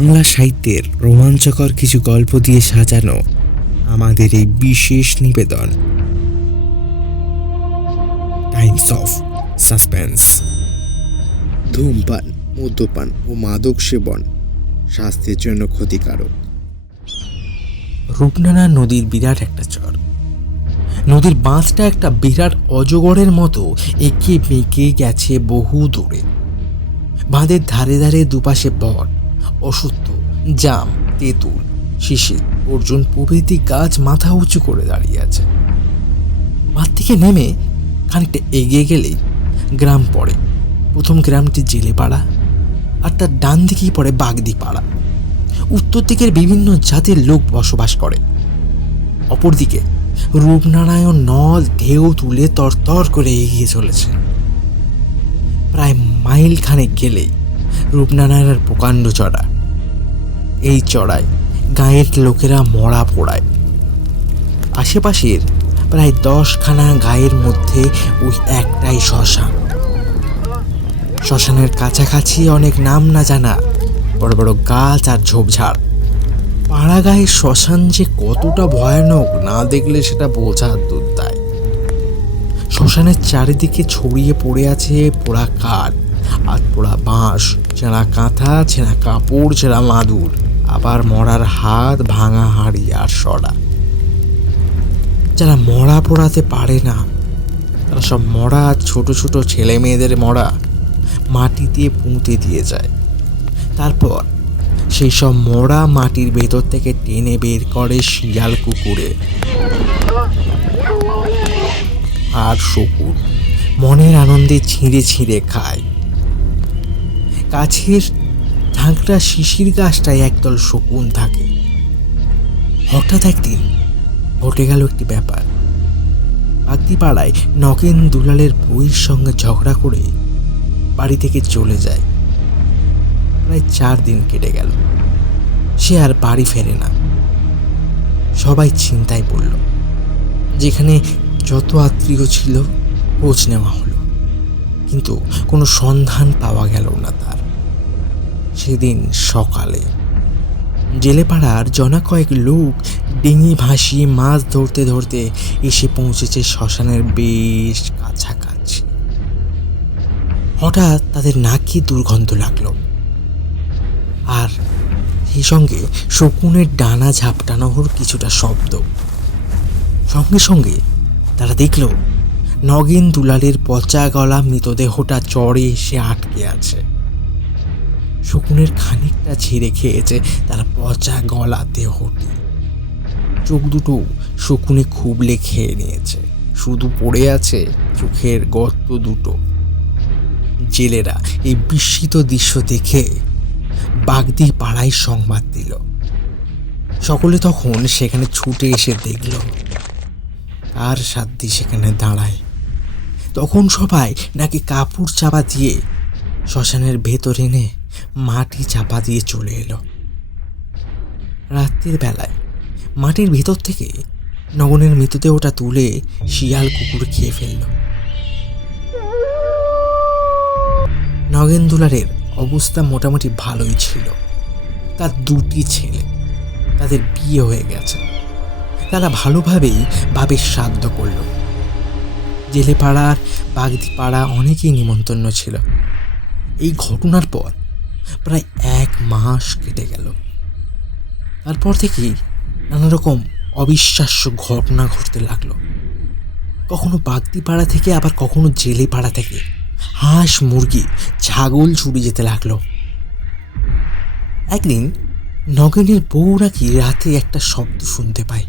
বাংলা সাহিত্যের রোমাঞ্চকর কিছু গল্প দিয়ে সাজানো আমাদের এই বিশেষ নিবেদন। টাইমস অফ সাসপেন্স ধূমপান, মদ্যপান ও মাদক সেবন স্বাস্থ্যের জন্য ক্ষতিকারক। রূপনানা নদীর বিরাট একটা চর। নদীর বাঁধটা একটা বিরাট অজগরের মতো এঁকে বেঁকে গেছে বহু দূরে। বাঁধের ধারে ধারে দুপাশে বট অসত্য জাম, তেঁতুল, শিশির, অর্জুন প্রভৃতি গাছ মাথা উঁচু করে দাঁড়িয়ে আছে। বাঁধ থেকে নেমে খানিকটা এগিয়ে গেলেই গ্রাম পড়ে। প্রথম গ্রামটি জেলেপাড়া, আর তার ডান দিকেই পড়ে বাগদি পাড়া উত্তর দিকের বিভিন্ন জাতির লোক বসবাস করে। অপরদিকে রূপনারায়ণ নল ঢেউ তুলে তরতর করে এগিয়ে চলেছে। প্রায় মাইল খানেক গেলেই রূপনারায়ণের প্রকাণ্ড চড়া এই চড়ায় গাঁয়ের লোকেরা মরা পোড়ায়। আশেপাশের প্রায় দশখানা গায়ের মধ্যে ওই একটাই শ্মশান। শ্মশানের কাছাকাছি অনেক নাম না জানা, বড় বড় গাছ আর ঝোপঝাড়। পাড়া গায়ে শ্মশান যে কতটা ভয়ানক, না দেখলে সেটা বোঝার দুর্দায়। শ্মশানের চারিদিকে ছড়িয়ে পড়ে আছে পোড়া কাঠ, আর পোড়া বাঁশ ছেঁড়া কাঁথা ছেঁড়া কাপড় ছেঁড়া মাদুর। আবার মরার হাত ভাঙা হাড়ি আর সরা যারা মরা পোড়াতে পারে না, তারা সব মরা ছোট ছোট ছেলে মেয়েদের মরা মাটি দিয়ে পুঁতে দিয়ে যায়। তারপর সেই সব মরা মাটির ভেতর থেকে টেনে বের করে শিয়াল কুকুরে আর শকুর মনের আনন্দে ছিঁড়ে ছিঁড়ে খায়। কাছের ঝাঁকড়া শিশির গাছটায় একদল শকুন থাকে। হঠাৎ একদিন ঘটে গেল একটি ব্যাপার। পাড়ায় নগেন দুলালের বইয়ের সঙ্গে ঝগড়া করে বাড়ি থেকে চলে যায়। প্রায় চার দিন কেটে গেল। সে আর বাড়ি ফেরে না। সবাই চিন্তায় পড়ল। যেখানে যত আত্মীয় ছিল খোঁজ নেওয়া হলো। কিন্তু কোনো সন্ধান পাওয়া গেল না তার। সেদিন সকালে। জেলেপাড়ার জনা কয়েক লোক ডিঙি ভাসিয়ে মাছ ধরতে ধরতে এসে পৌঁছেছে শ্মশানের বেশ কাছাকাছি। হঠাৎ তাদের নাকি দুর্গন্ধ লাগল। আর সেই সঙ্গে শকুনের ডানা ঝাপটানোর কিছুটা শব্দ। সঙ্গে সঙ্গে তারা দেখল, নগেন দুলালের পচা গলা মৃতদেহটা চড়ে এসে আটকে আছে। শকুনের খানিকটা ছিঁড়ে খেয়েছে তার পচা গলা দেহটি। চোখ দুটো শকুনে খুবলে খেয়ে নিয়েছে। শুধু পড়ে আছে চোখের গর্ত দুটো। জেলেরা এই বিস্মিত দৃশ্য দেখে বাগদি পাড়ায় সংবাদ দিল। সকলে তখন সেখানে ছুটে এসে দেখল আর সাধ্যি সেখানে দাঁড়ায়। তখন সবাই নাকি কাপড় চাপা দিয়ে শ্মশানের ভেতর এনে মাটি চাপা দিয়ে চলে এলো। রাত্রির বেলায় মাটির ভেতর থেকে নগনের মৃতদেহটা তুলে শিয়াল কুকুর খেয়ে ফেলল। নগেন দুলারের অবস্থা মোটামুটি ভালোই ছিল। তার দুটি ছেলে, তাদের বিয়ে হয়ে গেছে। তারা ভালোভাবেই ভাবের শ্রাদ্ধ করল। জেলে পাড়ার বাগদি পাড়া অনেকেই নিমন্ত্রণ ছিল। এই ঘটনার পর প্রায় এক মাস কেটে গেল। তারপর থেকেই নানা রকম অবিশ্বাস্য ঘটনা ঘটতে লাগল। কখনো বাগদি পাড়া থেকে, আবার কখনো জেলে পাড়া থেকে হাঁস, মুরগি, ছাগল চুরি যেতে লাগল। একদিন নগেনের বউ নাকি রাতে একটা শব্দ শুনতে পায়।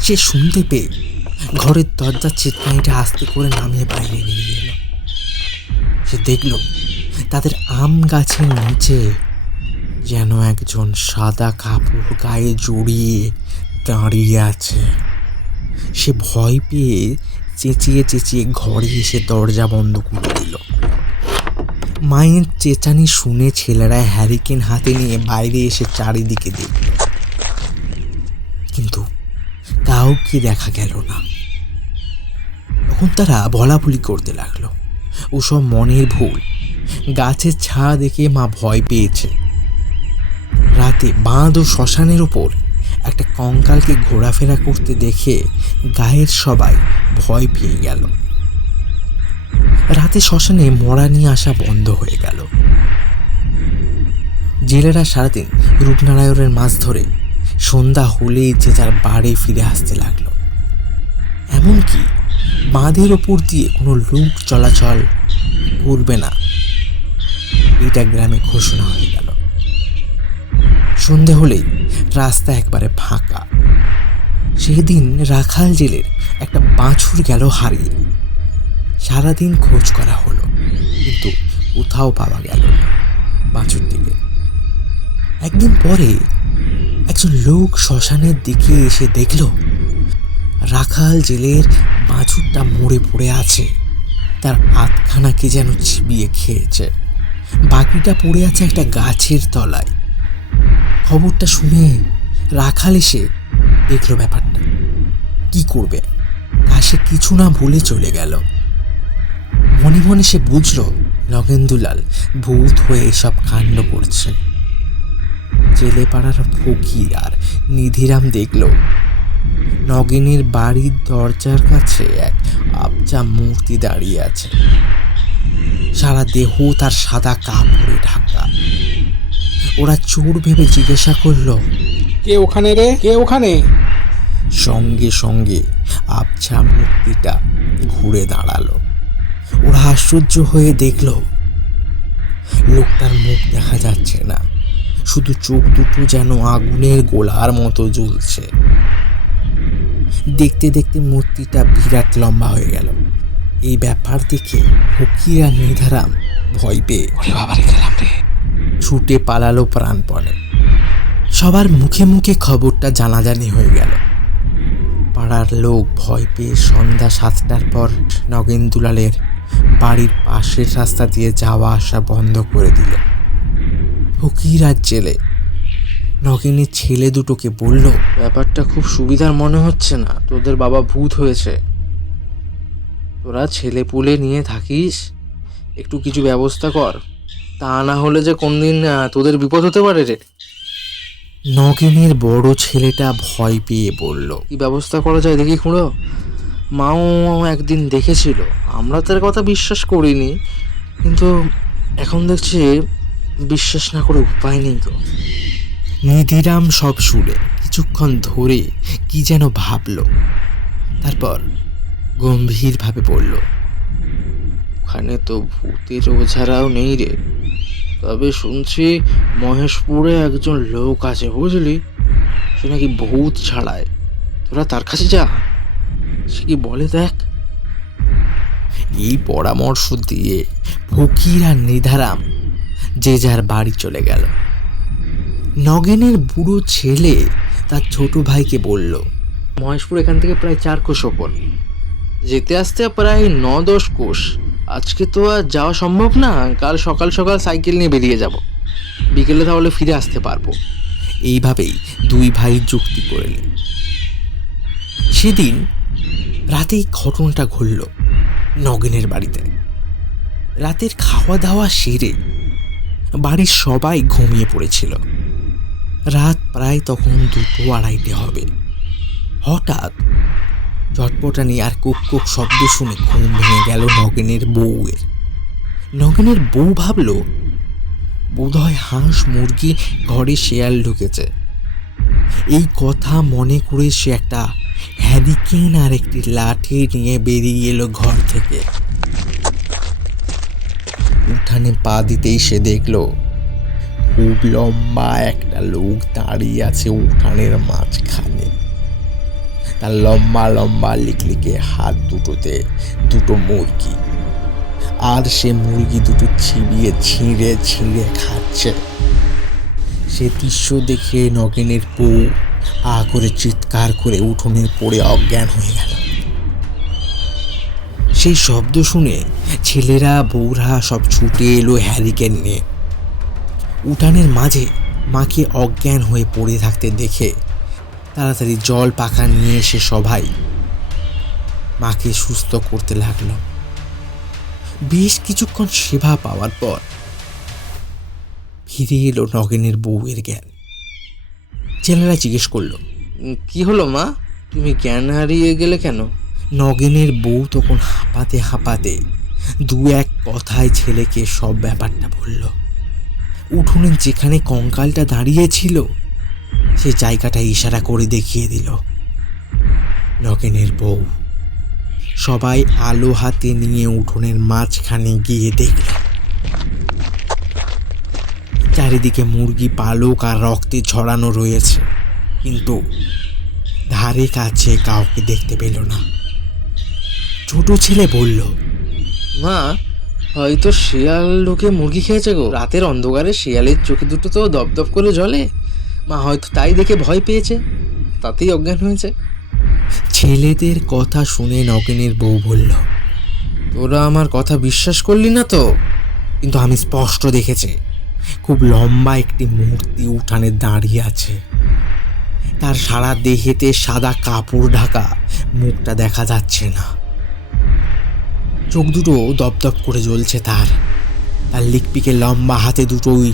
সে শুনতে পেয়ে ঘরের দরজার চিটকানিটা আস্তে করে নামিয়ে বাইরে নিয়ে এলো সে দেখল তাদের আম গাছের নিচে যেন একজন সাদা কাপড় গায়ে জড়িয়ে দাঁড়িয়ে আছে। সে ভয় পেয়ে চেঁচিয়ে চেঁচিয়ে ঘরে এসে দরজা বন্ধ করে দিল। মায়ের চেঁচানি শুনে ছেলেরা হ্যারিকেন হাতে নিয়ে বাইরে এসে চারিদিকে দেখল। কিন্তু কাউকে দেখা গেল না। তখন তারা বলাবলি করতে লাগল। ওসব মনের ভুল গাছের ছায়া দেখে মা ভয় পেয়েছে। রাতে বাঁধ ও শ্মশানের উপর একটা কঙ্কালকে ঘোরাফেরা করতে দেখে গায়ের সবাই ভয় পেয়ে গেল। রাতে শ্মশানে মরা নিয়ে আসা বন্ধ হয়ে গেল। জেলেরা সারাদিন রূপনারায়ণের মাছ ধরে সন্ধ্যা হলেই যে যার বাড়ি ফিরে আসতে লাগল। এমনকি বাঁধের ওপর দিয়ে কোনো লোক চলাচল করবে না। এটা গ্রামে ঘোষণা হয়ে গেল। সন্ধে হলেই রাস্তা একবারে ফাঁকা। সেদিন রাখাল জেলের একটা বাছুর গেল হারিয়ে। সারাদিন খোঁজ করা হলো, কিন্তু কোথাও পাওয়া গেল না বাছুরটিকে। একদিন পরে একজন লোক শ্মশানের দিকে এসে দেখল, রাখাল জেলের বাছুরটা মরে পড়ে আছে। তার আধখানাকে যেন চিবিয়ে খেয়েছে। বাকিটা পড়ে আছে একটা গাছের তলায়। খবরটা শুনে রাখাল এসে দেখল ব্যাপারটা। কি করবে? তা সে কিছু না ভুলে চলে গেল। মনে মনে সে বুঝলো, নগেন্দুলাল ভূত হয়ে এসব কাণ্ড করছে। জেলে পাড়ার ফকির আর নিধিরাম দেখল, নগেনের বাড়ির দরজার কাছে এক আবজা মূর্তি দাঁড়িয়ে আছে। সারা দেহ তার সাদা কাপড়ে ঢাকা। ওরা চোর ভেবে জিজ্ঞাসা করল কে ওখানে রে? কে ওখানে? সঙ্গে সঙ্গে আবছা মূর্তিটা ঘুরে দাঁড়াল। ওরা আশ্চর্য হয়ে দেখল লোকটার মুখ দেখা যাচ্ছে না। শুধু চোখ দুটো যেন আগুনের গোলার মতো জ্বলছে। দেখতে দেখতে মূর্তিটা বিরাট লম্বা হয়ে গেল। এই ব্যাপার দেখে ফকির আর নিধারাম ভয় পেয়ে ছুটে পালালো প্রাণপণে। সবার মুখে মুখে খবরটা জানাজানি হয়ে গেল। পাড়ার লোক ভয় পেয়ে সন্ধ্যা সাতটার পর নগেন দুলালের বাড়ির পাশের রাস্তা দিয়ে যাওয়া আসা বন্ধ করে দিল। ফকির আর জেলে। নগেনের ছেলে দুটোকে বলল ব্যাপারটা খুব সুবিধার মনে হচ্ছে না। তোদের বাবা ভূত হয়েছে। তোরা ছেলে পুলে নিয়ে থাকিস? একটু কিছু ব্যবস্থা কর। তা না হলে যে কোনদিন তোদের বিপদ হতে পারে রে। নগেনের বড় ছেলেটা ভয় পেয়ে বলল কি ব্যবস্থা করা যায় দেখি খুঁড়ো? মাও একদিন দেখেছিল। আমরা তার কথা বিশ্বাস করিনি। কিন্তু এখন দেখছি বিশ্বাস না করে উপায় নেই তো। নিধিরাম সব শুনে কিছুক্ষণ ধরে কি যেন ভাবল। তারপর গম্ভীরভাবে বলল, ওখানে তো ভূতের ওঝারাও নেই রে। তবে শুনছি মহেশপুরে একজন লোক আছে বুঝলি? সে নাকি ভূত ছাড়ায়। তোরা তার কাছে যা। সে কি বলে দেখ? এই পরামর্শ দিয়ে ফকির আর নিধারাম যে যার বাড়ি চলে গেল। নগেনের বুড়ো ছেলে তার ছোট ভাইকে বলল, মহেশপুর এখান থেকে প্রায় চার কোষ যেতে আসতে প্রায় ন দশ কোষ। আজকে তো আর যাওয়া সম্ভব না, কাল সকাল সকাল সাইকেল নিয়ে বেরিয়ে যাব। বিকেলে তাহলে ফিরে আসতে পারব। এইভাবেই দুই ভাই যুক্তি করলেন। সেদিন রাতেই ঘটনাটা ঘটল নগেনের বাড়িতে। রাতের খাওয়া দাওয়া সেরে বাড়ির সবাই ঘুমিয়ে পড়েছিল। রাত প্রায় তখন দুটো আড়াইটে হবে। হঠাৎ চটপটানি আর কুক কুক শব্দ শুনে ঘুম ভেঙে গেল নগেনের বউয়ের। নগেনের বউ ভাবল, বোধহয় হাঁস মুরগি ঘরে শেয়াল ঢুকেছে। এই কথা মনে করে সে একটা হ্যারিকেন আর একটি লাঠি নিয়ে বেরিয়ে এলো ঘর থেকে। উঠানে পা দিতেই সে দেখল, খুব লম্বা একটা লোক দাঁড়িয়ে আছে উঠানের মাঝখানে। তার লম্বা লম্বা লিকলিকে হাত দুটোতে, দুটো মুরগি। আর সে মুরগি দুটো ছিঁড়িয়ে, ছিঁড়ে ছিঁড়ে খাচ্ছে। সে দৃশ্য দেখে নগেনের বউ আ করে চিৎকার করে উঠোনে পড়ে অজ্ঞান হয়ে গেল। সেই শব্দ শুনে ছেলেরা, বউরা সব ছুটে এলো হ্যারিকেন নিয়ে। উঠানের মাঝে মাকে অজ্ঞান হয়ে পড়ে থাকতে দেখে তাড়াতাড়ি জল পাখা নিয়ে এসে সবাই মাকে সুস্থ করতে লাগল। বেশ কিছুক্ষণ সেবা পাওয়ার পর ফিরে এলো নগেনের বউয়ের জ্ঞান। ছেলেরা জিজ্ঞেস করল কি হলো মা? তুমি জ্ঞান হারিয়ে গেলে কেন? নগেনের বউ তখন হাঁপাতে হাঁপাতে দু এক কথায় ছেলেকে সব ব্যাপারটা বলল। উঠোনে যেখানে কঙ্কালটা দাঁড়িয়েছিল সে জায়গাটা ইশারা করে দেখিয়ে দিল। নগেনের বউ। সবাই আলো হাতে নিয়ে উঠোনের মাঝখানে গিয়ে দেখল। চারিদিকে মুরগি, পালক আর রক্তে ছড়ানো রয়েছে। কিন্তু ধারে কাছে কাউকে দেখতে পেল না। ছোট ছেলে বলল, মা, হয়তো শিয়াল ঢুকে মুরগি খেয়েছে গো। রাতের অন্ধকারে শিয়ালের চোখে দুটো তো দপদপ করে জ্বলে মা হয়তো তাই দেখে ভয় পেয়েছে, তাতেই অজ্ঞান হয়েছে। ছেলেদের কথা শুনে নগেনের বউ বলল, তোরা আমার কথা বিশ্বাস করলি না তো? কিন্তু আমি স্পষ্ট দেখেছি, খুব লম্বা একটি মূর্তি উঠানে দাঁড়িয়ে আছে। তার সারা দেহেতে সাদা কাপড় ঢাকা, মুখটা দেখা যাচ্ছে না। চোখ দুটো দপদপ করে জ্বলছে তার। তার লিকপিকে লম্বা হাতে দুটোই,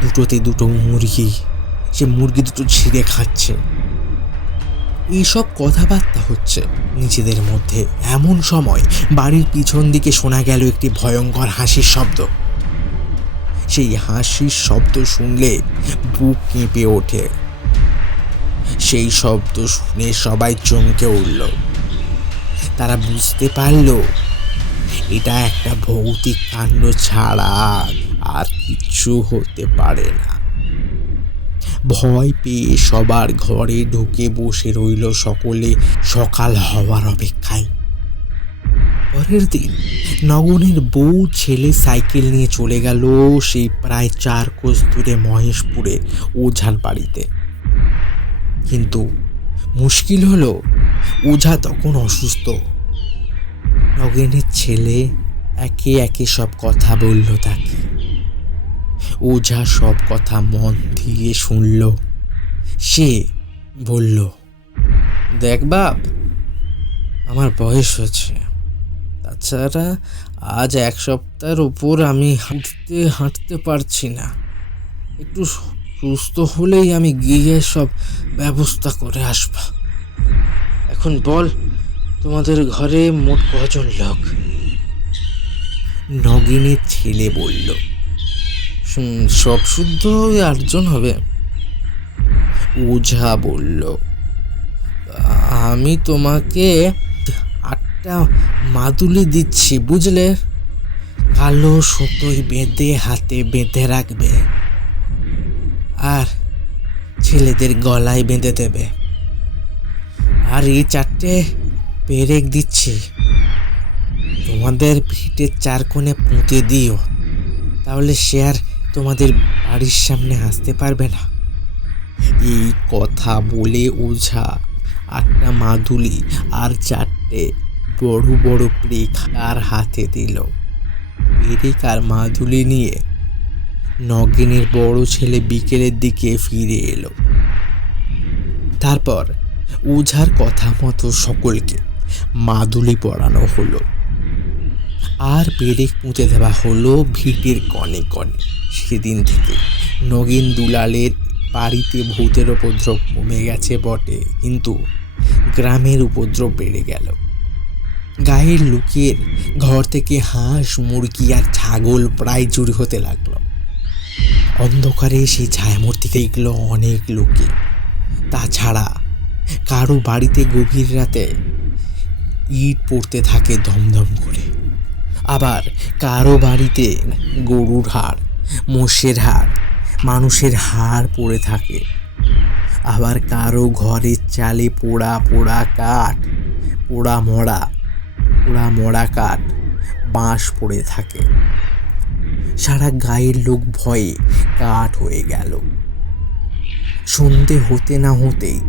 দুটোতে দুটো মুরগি। সে মুরগি দুটো ছিঁড়ে খাচ্ছে। এইসব কথাবার্তা হচ্ছে নিজেদের মধ্যে। এমন সময় বাড়ির পিছন দিকে শোনা গেল একটি ভয়ঙ্কর হাসির শব্দ। সেই হাসির শব্দ শুনলে বুক কেঁপে ওঠে। সেই শব্দ শুনে সবাই চমকে উঠল। তারা বুঝতে পারল, এটা একটা ভৌতিক কাণ্ড ছাড়া আর কিছু হতে পারে না। ভয় পেয়ে সবার ঘরে ঢুকে বসে রইল সকলে সকাল হওয়ার অপেক্ষায়। পরের দিন নগনের বউ ছেলে সাইকেল নিয়ে চলে গেল সেই প্রায় চার কোষ দূরে মহেশপুরে ওঝার বাড়িতে কিন্তু মুশকিল হলো ওঝা তখন অসুস্থ। নগেনের ছেলে একে একে সব কথা বলল তাকে। ওঝা সব কথা মন দিয়ে শুনল। সে বলল, দেখ বাপ, আমার বয়স হয়েছে। তাছাড়া আজ এক সপ্তাহের উপর আমি হাঁটতে হাঁটতে পারছি না। একটু সুস্থ হলেই আমি গিয়ে সব ব্যবস্থা করে আসব। এখন বল, তোমাদের ঘরে মোট কজন লোক? নগিনের ছেলে বলল সব শুদ্ধ ওই আটজন হবে। ওঝা বলল, আমি তোমাকে আটটা মাদুলি দিচ্ছি, বুঝলে? কালো সুতোয় বেঁধে হাতে বেঁধে রাখবে। আর ছেলেদের গলায় বেঁধে দেবে। আর এই চারটে পেরেক দিচ্ছি। তোমাদের ভিটের চার কোণে পুঁতে দিও। তাহলে সে আর তোমাদের বাড়ির সামনে আসতে পারবে না। এই কথা বলে ওঝা আটটা মাদুলি আর চারটে বড় বড় প্রেক তার হাতে দিল। পেরেক আর মাদুলি নিয়ে নগিনের বড় ছেলে বিকেলের দিকে ফিরে এলো। তারপর ওঝার কথা মতো সকলকে মাদুলি পড়ানো হলো। আর পেরেক পুঁতে দেওয়া হলো ভিটের কনে কনে। সেদিন থেকে। নগিন দুলালের বাড়িতে ভূতের উপদ্রব কমে গেছে বটে, কিন্তু গ্রামের উপদ্রব বেড়ে গেল। গায়ের লোকের ঘর থেকে হাঁস, মুরগি আর ছাগল প্রায় চুরি হতে লাগল। অন্ধকারে সেই ছায়ামূর্তি দেখল অনেক লোকে। তাছাড়া কারও বাড়িতে গভীর রাতে ইট পড়তে থাকে ধমধম করে। আবার কারও বাড়িতে গরুর হাড় মোষের হাড়, মানুষের হাড় পড়ে থাকে। আবার কারও ঘরের চালে পোড়া পোড়া কাঠ, পোড়া মরা পোড়া মরা কাঠ বাঁশ পড়ে থাকে। সারা গায়ের লোক ভয়ে কাঠ হয়ে গেল। সন্ধে হতে না হতেই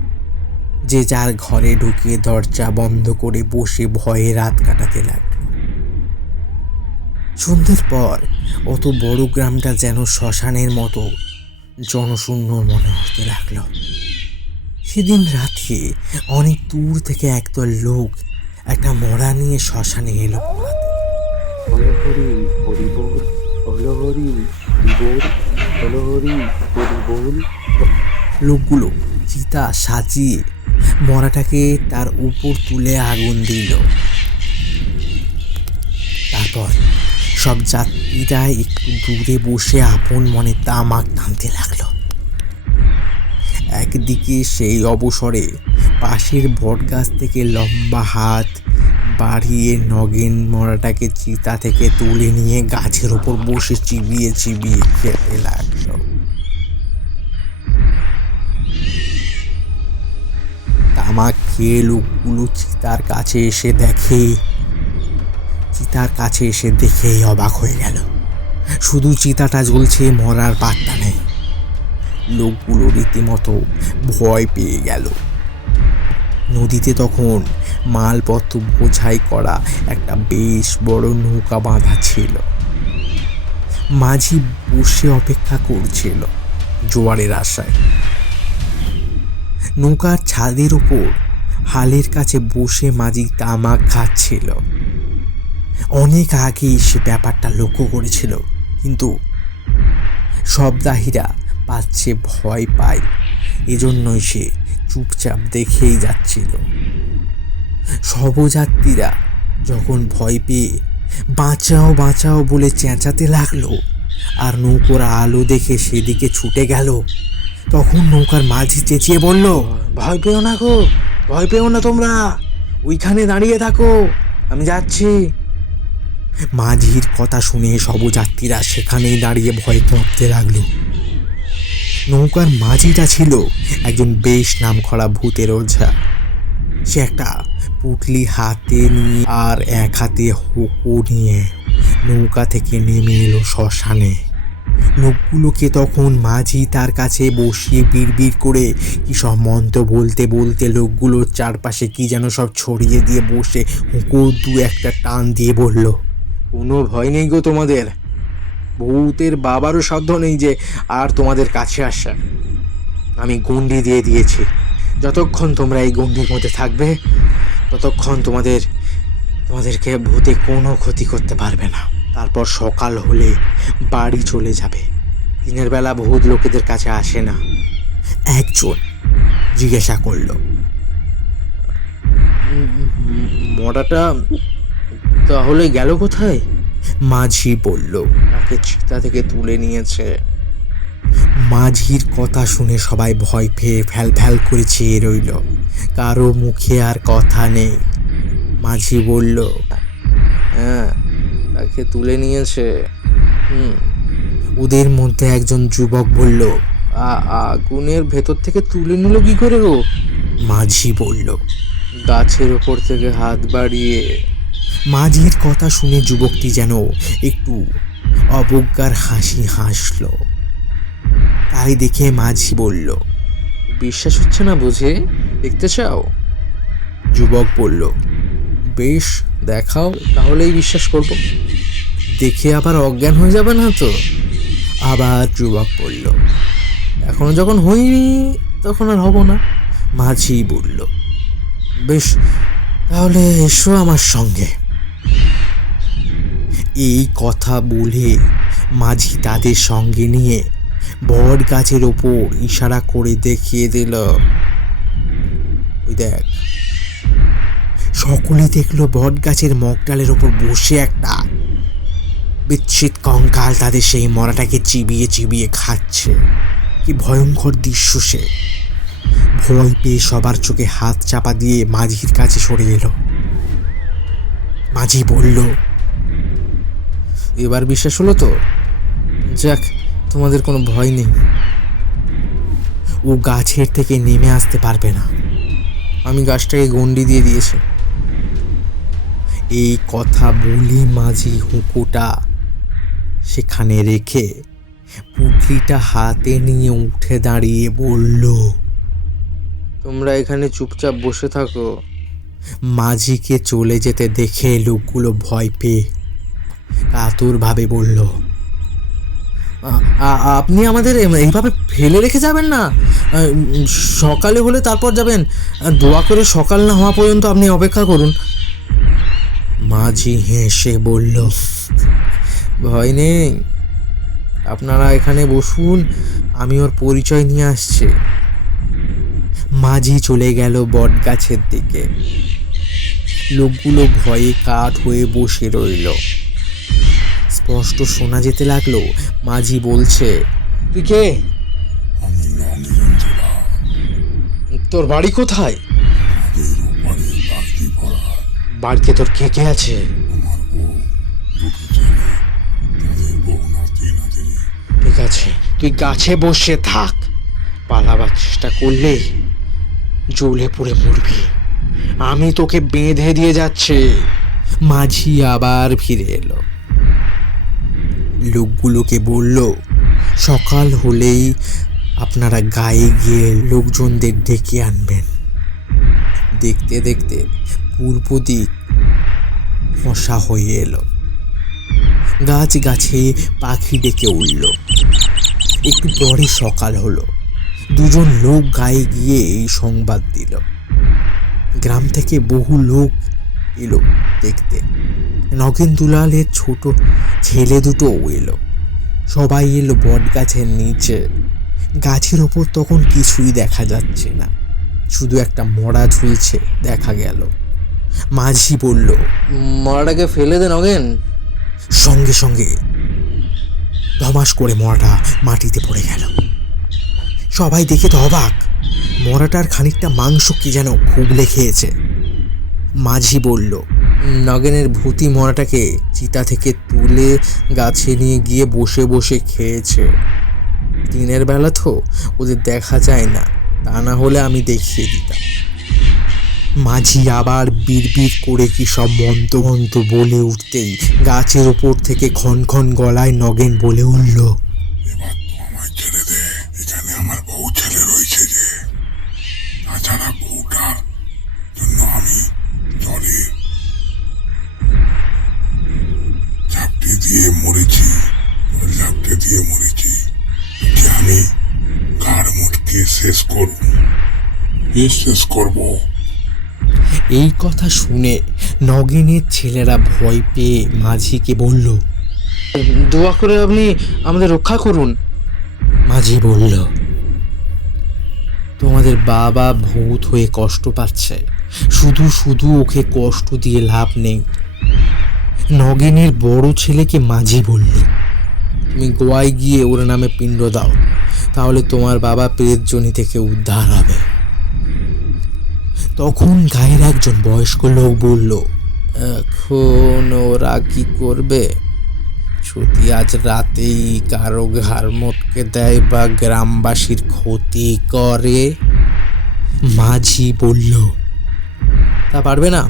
যে যার ঘরে ঢুকে দরজা বন্ধ করে বসে ভয়ে রাত কাটাতে লাগল। সন্ধ্যের পর অত বড় গ্রামটা যেন শ্মশানের মতো জনশূন্য মনে হতে লাগল। সেদিন রাতে অনেক দূর থেকে একদল লোক একটা মরা নিয়ে শ্মশানে এলো। লোকগুলো চিতা সাজিয়ে মরাটাকে তার উপর তুলে আগুন দিল। তারপর সব যাত্রীরা একটু দূরে বসে আপন মনে তামাক টানতে লাগল। একদিকে সেই অবসরে পাশের বটগাছ থেকে লম্বা হাত বাড়িয়ে নগেন মরাটাকে চিতা থেকে তুলে নিয়ে গাছের ওপর বসে চিবিয়ে চিবিয়ে খেতে লাগল। তামাক খেয়ে লোকগুলো চিতার কাছে এসে দেখে চিতার কাছে এসে দেখেই অবাক হয়ে গেল। শুধু চিতাটা জ্বলছে মরার পাত্তা নেই। লোকগুলো রীতিমতো ভয় পেয়ে গেল। নদীতে তখন মালপত্র বোঝাই করা একটা বেশ বড় নৌকা বাঁধা ছিল। মাঝি বসে অপেক্ষা করছিল জোয়ারের আশায়। নৌকার ছাদের ওপর হালের কাছে বসে মাঝি তামাক খাচ্ছিল। অনেক আগেই সে ব্যাপারটা লক্ষ্য করেছিল, কিন্তু শবদাহিরা পাচ্ছে ভয় পায়। এজন্যই সে চুপচাপ দেখেই যাচ্ছিল। শবযাত্রীরা যখন ভয় পেয়ে বাঁচাও বাঁচাও বলে চেঁচাতে লাগল আর নৌকোর আলো দেখে সেদিকে ছুটে গেল, তখন নৌকার মাঝি চেঁচিয়ে বলল, ভয় পেও না গো, ভয় পেও না তোমরা। ওইখানে দাঁড়িয়ে থাকো, আমি যাচ্ছি। মাঝির কথা শুনে শবযাত্রীরা সেখানেই দাঁড়িয়ে ভয় কাঁপতে লাগল। নৌকার মাঝিটা ছিল, একজন বেশ নাম নামকরা ভূতের ওঝা। সে একটা পুটলি হাতে নিয়ে আর এক হাতে হুকু নিয়ে নৌকা থেকে নেমে এলো শ্মশানে। লোকগুলোকে তখন মাঝি তার কাছে বসিয়ে বিড়বিড় করে কি সব মন্ত্র বলতে বলতে লোকগুলোর চারপাশে কি যেন সব ছড়িয়ে দিয়ে বসে হুঁকো দু একটা টান দিয়ে বলল কোনো ভয় নেই গো তোমাদের। ভূতের বাবারও সাধ্য নেই যে আর তোমাদের কাছে আসা। আমি গন্ডি দিয়ে দিয়েছি। যতক্ষণ তোমরা এই গন্ডির মধ্যে থাকবে, ততক্ষণ তোমাদের, তোমাদেরকে ভূতে কোনো ক্ষতি করতে পারবে না। তারপর সকাল হলে বাড়ি চলে যাবে। দিনের বেলা ভূত লোকেদের কাছে আসে না। একজন জিজ্ঞাসা করল মরাটা তাহলে গেল কোথায়? মাঝি বলল তাকে চিতা থেকে তুলে নিয়েছে। মাঝির কথা শুনে সবাই ভয় পেয়ে ফ্যাল ফ্যাল করে চেয়ে রইল। কারও মুখে আর কথা নেই। মাঝি বলল হ্যাঁ তাকে তুলে নিয়েছে। হুম। ওদের মধ্যে একজন যুবক বলল আগুনের ভেতর থেকে তুলে নিল কি করে গো মাঝি বলল গাছের ওপর থেকে হাত বাড়িয়ে মাঝির কথা শুনে যুবকটি যেন একটু অবজ্ঞার হাসি হাসল। তাই দেখে মাঝি বলল, বিশ্বাস হচ্ছে না বুঝে? দেখতে চাও? যুবক বলল, বেশ, দেখাও, তাহলেই বিশ্বাস করব। দেখে আবার অজ্ঞান হয়ে যাবে না তো? আবার যুবক বলল, এখনও যখন হইনি, তখন আর হব না। মাঝি বলল, বেশ তাহলে এসো আমার সঙ্গে। এই কথা বলে মাঝি তাদের সঙ্গে নিয়ে বট গাছের ওপর ইশারা করে দেখিয়ে দিল। ওই দেখ, সকলে দেখল বট গাছের মগডালের ওপর বসে একটা বিচ্ছিত কঙ্কাল তাদের সেই মরাটাকে চিবিয়ে চিবিয়ে খাচ্ছে। কি ভয়ঙ্কর দৃশ্য সে। ভয় পেয়ে সবার চোখে হাত চাপা দিয়ে মাঝির কাছে সরে এলো। মাঝি বলল, এবার বিশ্বাস হলো তো? যাক, তোমাদের কোনো ভয় নেই। ও গাছের থেকে নেমে আসতে পারবে না। আমি গাছটাকে গন্ডি দিয়ে দিয়েছি। এই কথা বলি মাঝি হুঁকোটা সেখানে রেখে পুটলিটা হাতে নিয়ে উঠে দাঁড়িয়ে বলল তোমরা এখানে চুপচাপ বসে থাকো। মাঝিকে চলে যেতে দেখে লোকগুলো ভয় পেয়ে কাতরভাবে বলল, "আ- আ- আপনি আমাদের এইভাবে ফেলে রেখে যাবেন না? সকালে হলে তারপর যাবেন। দোয়া করে সকাল না হওয়া পর্যন্ত আপনি অপেক্ষা করুন। মাঝি হেসে বলল, ভয় নেই। আপনারা এখানে বসুন, আমি ওর পরিচয় নিয়ে আসছি। মাঝি চলে গেল বট গাছের দিকে। লোকগুলো ভয়ে কাঠ হয়ে বসে রইল। স্পষ্ট শোনা যেতে লাগল মাঝি বলছে তুই কে? তোর বাড়ি কোথায়? বাড়িতে তোর কে কে আছে? ঠিক আছে তুই গাছে বসে থাক। পালাবার চেষ্টা করলে। জ্বলে পুড়ে মরবি। আমি তোকে বেঁধে দিয়ে যাচ্ছে। মাঝি আবার ফিরে এলো। লোকগুলোকে বলল, সকাল হলেই আপনারা গায়ে গিয়ে লোকজনদের ডেকে আনবেন। দেখতে দেখতে পূর্ব দিক ফসা হয়ে এলো। গাছ গাছে পাখি ডেকে উঠল। একটু পরে সকাল হলো। দুজন লোক গায়ে গিয়ে এই সংবাদ দিল। গ্রাম থেকে বহু লোক এলো দেখতে। নগেন দুলালের ছোট ছেলে দুটো এলো। সবাই এলো বট গাছের নিচে। গাছের ওপর তখন কিছুই দেখা যাচ্ছে না। শুধু একটা মরা ঝুলছে দেখা গেল। মাঝি বলল মরাটাকে ফেলে দে নগেন। সঙ্গে সঙ্গে ধমাস করে মরাটা মাটিতে পড়ে গেল। সবাই দেখে তো অবাক। মরাটার খানিকটা মাংস কি যেন খুবলে খেয়েছে। মাঝি বলল, নগেনের ভূতি মরাটাকে চিতা থেকে তুলে গাছে নিয়ে গিয়ে বসে বসে খেয়েছে। দিনের বেলা তো ওদের দেখা যায় না, তা না হলে আমি দেখিয়ে দিতাম। মাঝি আবার বিড়বিড় করে কি সব মন্ত মন্ত বলে উঠতেই গাছের ওপর থেকে ক্ষণ ক্ষণ গলায় নগেন বলে উঠল শেষ করব। শেষ করব। এই কথা শুনে নগেনের ছেলেরা ভয় পেয়ে মাঝিকে বলল দোয়া করে আপনি আমাদের রক্ষা করুন। মাঝি বলল তোমাদের বাবা ভূত হয়ে কষ্ট পাচ্ছে। শুধু শুধু ওকে কষ্ট দিয়ে লাভ নেই। নগেনের বড় ছেলেকে মাঝি বলল তুমি গোয়ায় গিয়ে ওর নামে পিণ্ড দাও। তাহলে তোমার বাবা প্রেতজনি থেকে উদ্ধার হবে। তখন গায়ের একজন বয়স্ক লোক বলল, এখন ওরা কি করবে? যদি আজ রাতেই কারও ঘাড় মোটকে দেয় বা গ্রামবাসীর ক্ষতি করে? মাঝি বলল, তা পারবে না।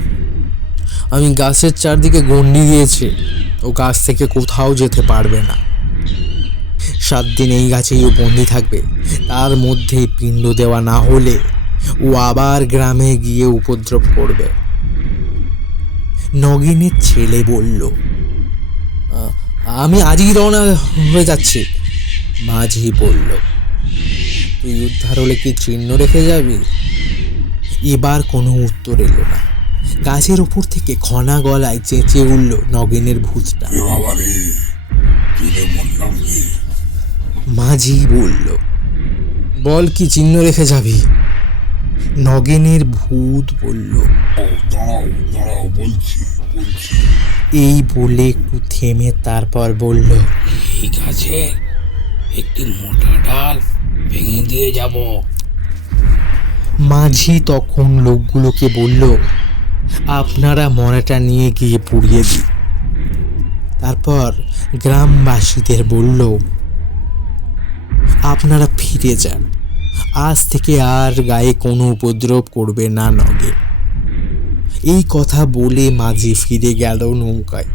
আমি গাছের চারদিকে গন্ডি দিয়েছি। ও গাছ থেকে কোথাও যেতে পারবে না। সাত দিন এই গাছেই ও বন্দি থাকবে। তার মধ্যে পিণ্ড দেওয়া না হলে ও আবার গ্রামে গিয়ে উপদ্রব করবে। নগিনের ছেলে বলল আমি আজই রওনা হয়ে যাচ্ছি। মাঝি বলল, তুই উদ্ধার হলে কি চিহ্ন রেখে যাবি? এবার কোনো উত্তর এলো না। গাছের ওপর থেকে খনা গলায় চেঁচে উঠল নগেনের ভূতটা। মাঝি বলল বল কি চিহ্ন রেখে যাবি? নগেনের ভূত বলল এই বলে একটু থেমে তারপর বলল এই গাছের একটি মোটা ডাল ভেঙে দিয়ে যাব। মাঝি তখন লোকগুলোকে বলল আপনারা মরাটা নিয়ে গিয়ে পুড়িয়ে দিন। তারপর গ্রামবাসীদের বলল আপনারা ফিরে যান। আজ থেকে আর গায়ে কোনো উপদ্রব করবে না নগে। এই কথা বলে মাঝি ফিরে গেল নৌকায়।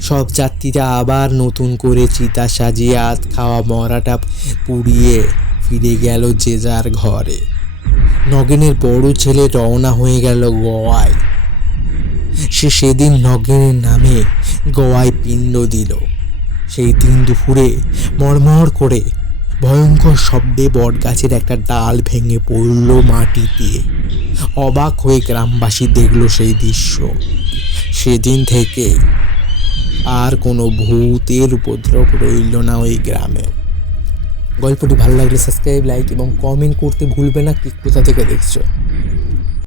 সব যাত্রীরা আবার নতুন করে চিতা সাজিয়ে আত খাওয়া মরাটা পুড়িয়ে ফিরে গেল যে যার ঘরে। নগেনের বড় ছেলে রওনা হয়ে গেল গোয়ায়। সে সেদিন নগেনের নামে গোয়ায় পিণ্ড দিল। সেই দিন দুপুরে মরমর করে ভয়ঙ্কর শব্দে বটগাছের একটা ডাল ভেঙে পড়ল মাটিতে। অবাক হয়ে গ্রামবাসী দেখল সেই দৃশ্য। সেদিন থেকে আর কোনো ভূতের উপদ্রব রইল না ওই গ্রামে। গল্পটি ভালো লাগলে সাবস্ক্রাইব, লাইক এবং কমেন্ট করতে ভুলবে না। কি কোথা থেকে দেখছ?